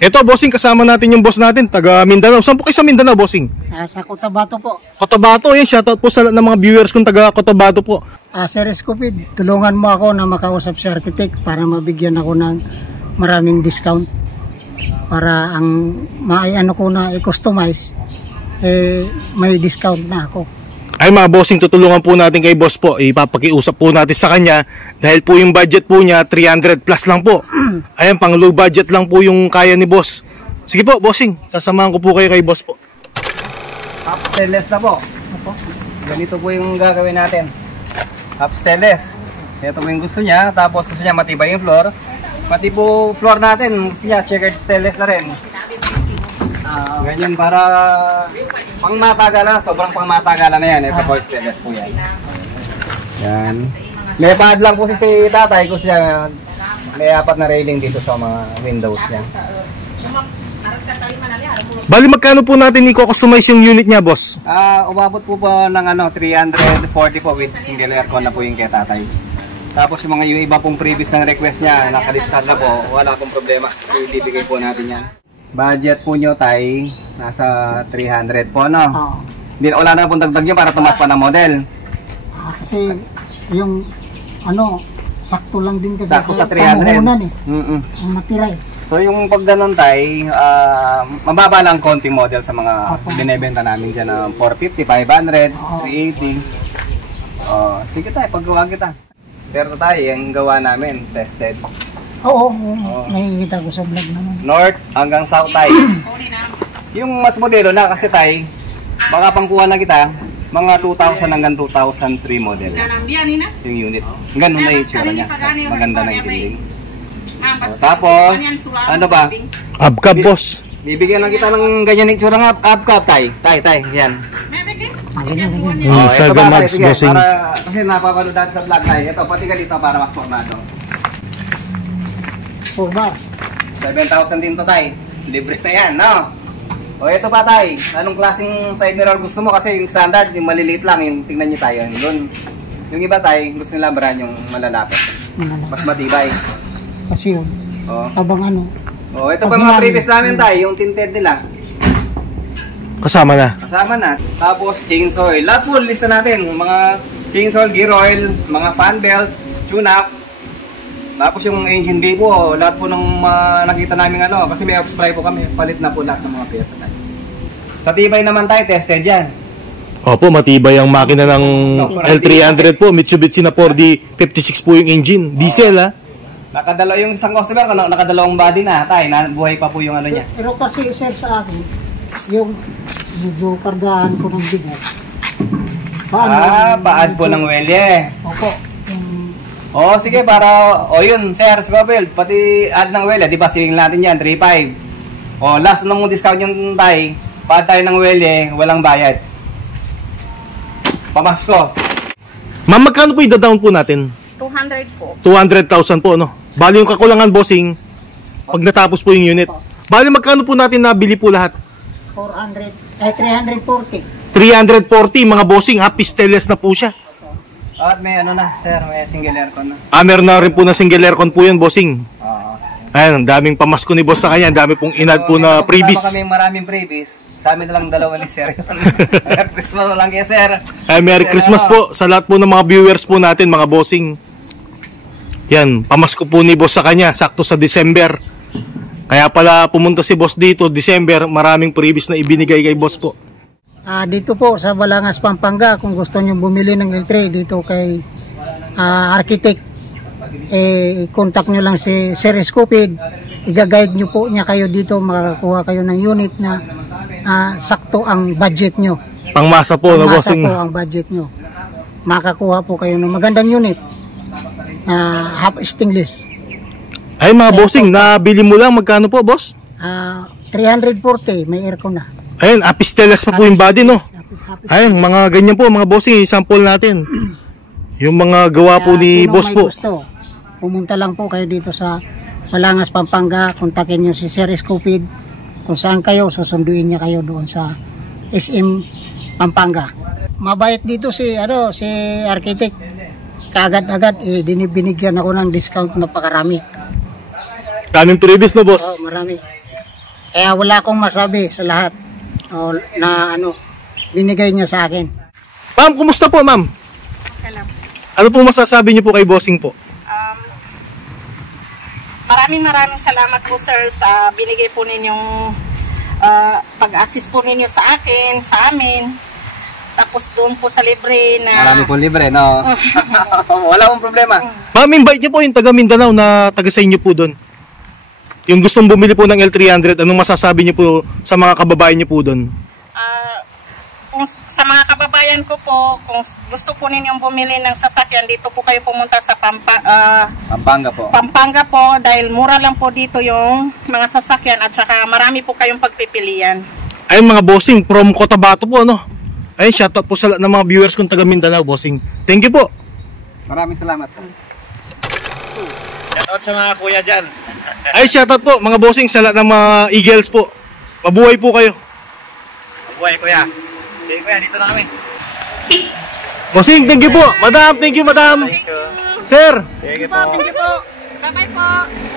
Ito, bossing, kasama natin yung boss natin, taga Mindanao. Saan po kayo sa Mindanao, bossing? Sa Cotabato po. Cotabato, yan. Shoutout po sa lahat ng mga viewers kong taga Cotabato po. Sir Escopid, tulungan mo ako na makausap si architect para mabigyan ako ng maraming discount. Para ang ano ko na i-customize, may discount na ako. Ay mga bossing, tutulungan po natin kay boss po. Ipapakiusap po natin sa kanya dahil po yung budget po niya 300 plus lang po. Ayan, pang low budget lang po yung kaya ni boss. Sige po, bossing, sasamahan ko po kayo kay boss po. Half stainless na po. Ganito po yung gagawin natin. Half stainless. Ito po yung gusto niya. Tapos gusto niya matibay yung floor. Pati po floor natin, gusto niya checkered stainless na rin. Ganyan para pangmatagalan, sobrang pangmatagalan na yan. Ito po stainless po yan. Yan. May pad lang po si tatay ko siya. May 4 na railing dito sa mga windows niya. Bali, magkano po natin i-customize yung unit niya, boss? Umabot po po ng 340 po with single aircon na po yung kay tatay. Tapos yung iba pong previous ng request niya, nakalistad na po, wala pong problema. Ibibigay po natin yan. Budget po nyo tay, nasa 300 po, no? Wala na pong dagdag nyo para tumas pa ng model. Kasi yung sakto lang din kasi sakto sa 300. Ang matira eh. So yung pag ganun tay, mababa lang konting model sa mga binebenta namin dyan na 450, 500, 380. Sige tay, paggawa kita. Pero tayo, yung gawa namin, tested. Oo, nakikita ko sa vlog naman. North hanggang south tayo. Yung mas modelo na kasi tayo, baka pangkuha na kita, mga 2000 hanggang 2003 model. Yung unit. Ganun na yung itsura niya. Maganda na yung building. Tapos, ano ba? Abcab, boss. Bibigyan lang kita ng ganyan yung itsura ng abcab tayo. Tayo, yan. Saga Max, bossing. Kasi napapanood natin sa vlog tayo. Ito, pati ka dito para mas formado. 7,000 din to tay. Libre na yan, no? O ito pa tay. Anong klaseng side mirror gusto mo? Kasi yung standard, yung maliliit lang. Yung tingnan nyo tayo. Yung iba tay, gusto nila brand yung malalapit. Mas matibay. Kasi yun. Abang ano. O ito pa mga previous namin tay. Yung tinted nila. Kasama na. Kasama na. Tapos chainsaw oil. Lahat po lista natin. Mga chainsaw oil, gear oil, mga fan belts, tune-up. Tapos yung engine bay po, lahat po ng nakita namin kasi may off-spray po kami, palit na po lahat ng mga pyesa tayo. Sa tibay naman tayo, tested yan. Opo, matibay ang makina ng L300 po, Mitsubishi na 4D 56 po yung engine, diesel ha. Yung isang customer, nakadalawang body na tayo, buhay pa po yung niya. Pero kasi sir sa akin, yung medyo kargahan ko ng bigas. Paad po ng welye. Opo. Sige yun, sir, Scoville, pati add ng welye, di ba, singin natin yan, 3.5. Last na mong discount yung tayo, paad tayo ng welye, walang bayad. Pamasko. Ma'am, magkano po i-down po natin? 200 po. 200,000 po, no? Bali yung kakulangan, bossing, pag natapos po yung unit. Bali, magkano po natin nabili po lahat? 340. 340, mga bossing, happy stainless na po siya. At may sir, may single aircon na. Meron na rin po na single aircon po yun, bossing. Ayan, ang daming pamasko ni boss sa kanya, ang dami pong inad po na previous. Kami maraming previous, sa amin na lang dalawa ni sir. Merry Christmas lang kaya sir. Merry Christmas po sa lahat po ng mga viewers po natin, mga bossing. Yan, pamasko po ni boss sa kanya, sakto sa December. Kaya pala pumunta si boss dito, December, maraming previous na ibinigay kay boss po. Dito po sa Balangas, Pampanga, kung gusto nyo bumili ng L3 dito kay architect, contact nyo lang si Sir Escopid. I-guide nyo po niya kayo dito, makakakuha kayo ng unit na sakto ang budget nyo. Pangmasa po, na bossing. Pangmasa po ang budget nyo. Makakuha po kayo ng magandang unit. Half stainless. Ay mga bossing, nabili mo lang, magkano po boss? 340, may aircon na. Ayun, apistelas pa po yung body, no? Ayun, mga ganyan po, mga bossing, sample natin. Yung mga gawa po ni boss po. Gusto, pumunta lang po kayo dito sa Balangas, Pampanga. Kontakin nyo si Sir Escopid. Kung saan kayo, susunduin niya kayo doon sa SM Pampanga. Mabait dito si architect. Kaagad-agad, binigyan ako ng discount na pakarami. Kaming previous, no boss? Marami. Kaya wala akong masabi sa lahat na binigay niya sa akin. Ma'am, kumusta po ma'am? Okay lang. Ano po masasabi niyo po kay bossing po? Maraming salamat po sir sa binigay po ninyong pag-assist po ninyo sa akin, sa amin. Tapos doon po sa libre na... Marami po libre, no? Wala akong problema. Ma'am, invite niyo po yung taga Mindanao na taga sa inyo po doon. Yung gustong bumili po ng L300, anong masasabi niyo po sa mga kababayan niyo po doon? Kung sa mga kababayan ko po, kung gusto po ninyong bumili ng sasakyan, dito po kayo pumunta sa Pampanga po. Pampanga po dahil mura lang po dito yung mga sasakyan at saka marami po kayong pagpipilian. Ayun mga bossing, from Cotabato po ano. Ayun, shoutout po sa lahat ng mga viewers kong taga Mindanao, bossing. Thank you po. Maraming salamat. Shoutout sa mga kuya dyan. Ay, shoutout po mga bossing sa lahat ng mga Eagles po. Mabuhay po kayo. Mabuhay kuya. Sige kuya, dito na kami. Bossing, thank you po. Madam, thank you madam. Thank you. Sir. Sige Thank you po. Bye-bye po.